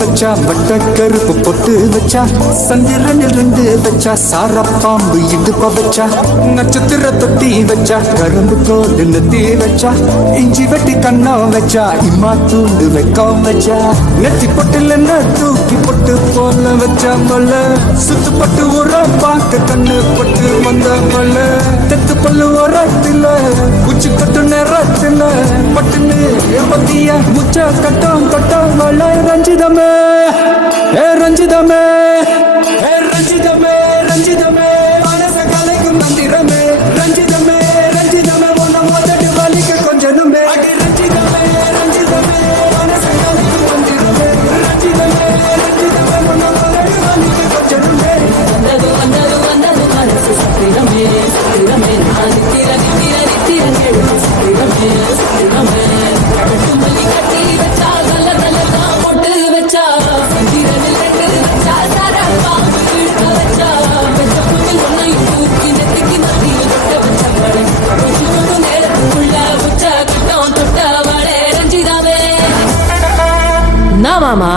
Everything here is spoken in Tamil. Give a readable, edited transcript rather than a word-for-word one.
வச்சா வட்ட கருப்பு பொட்டு வச்சா சந்திரனில் இருந்து வச்சா சார பாம்பு இடுப்ப வச்சா நட்சத்திர தொட்டி வச்சா கரும்பு தோல் நெத்தி வச்சா இஞ்சி வெட்டி கண்ணம் வச்சா இம்மா தூண்டு வைக்கம் வச்சா நெத்தி பொட்டுல தூக்கி பொட்டு போல வச்சா மல்ல சுத்து பட்டு உர பார்க்க கண்ணு பட்டு வந்த மல்ல தெத்து பல்லு உரத்துல உச்சி கட்டு நேரத்துல பட்டுன்னு பத்திய முச்ச கட்டம் கட்டம் மல்ல ரஞ்சிதமே ஏ ரஞ்சிதமே ஏ ரஞ்சிதமே ரஞ்சிதமே மனச கலைக்கும் மந்திரமே ரஞ்சிதமே ரஞ்சிதமே உன்ன மோதட்டு வலிக்க கொஞ்சனுமே ரஞ்சிதமே ரஞ்சிதமே மனச கலைக்கும் மந்திரமே ரஞ்சிதமே ரஞ்சிதமே உன்ன மோதட்டு வலிக்க கொஞ்சனுமே வந்தது வந்தது வந்தது மனசு சத்திரமே சத்திரமே நான் நித்திர நித்திர நித்திர கேள்வி சத்திரமே சத்திரமே கட்டுமல்லி கட்டி வச்சா நல்ல நல்லதா பொட்டு வச்சா சந்திரனில் ரெண்டு வச்சா சாரா பாம்பு இழுக்க வச்சா வெச்ச புண்ணில் ஒன்னையும் தூக்கி நெத்திக்கு மத்தியில் தொட்ட வச்ச வளை கொஞ்சம் கொஞ்சம் நேரத்துக்குள்ள உச்ச கட்டம் தொட்ட வளை ரஞ்சிதாவே நான் மாமா